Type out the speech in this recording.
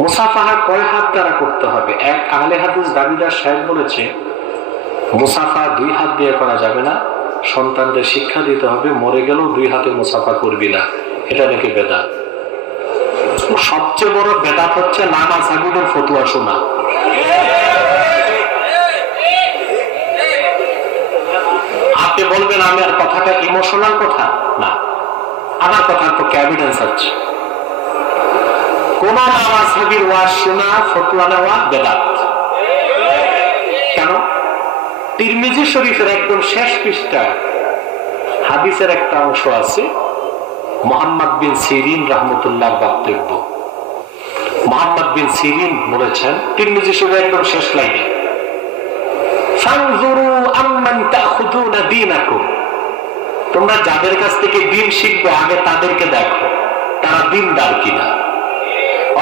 মুসাফাহা কয় হাত দ্বারা করতে হবে? এক আহলে হাদিস দাবিদার সাহেব বলেছে, মুসাফা দুই হাত দিয়ে করা যাবে না, সন্তানদের শিক্ষা দিতে হবে, মরে গেলেও দুই হাতে মুসাফা করবি না। এটা নাকি বেদাত? সবচেয়ে বড় বেদাত হচ্ছে নানা সাগুদের ফতুয়া শোনা। আপনি বলবেন আমি আর কথাটা ইমোশনাল কথা? না। আমার কথার তো ক্যাবিডেন্স আছে। কোন নামাজ হাবির ওয়াজ শোনা, ফতুয়া নেওয়া বেদাত। কেন? তিরমিজি শরীফের একদম শেষ পৃষ্ঠা হাদিসের একটা অংশ আছে, মোহাম্মদ বিন সিরিন রহমতুল্লাহ বক্তব্য। মোহাম্মদ বিন সিরিন বলেছেন, তিরমিজি শরীফের একদম শেষ লাইনে তোমরা যাদের কাছ থেকে দিন শিখবে, আগে তাদেরকে দেখো, তারা দিনদার কিনা।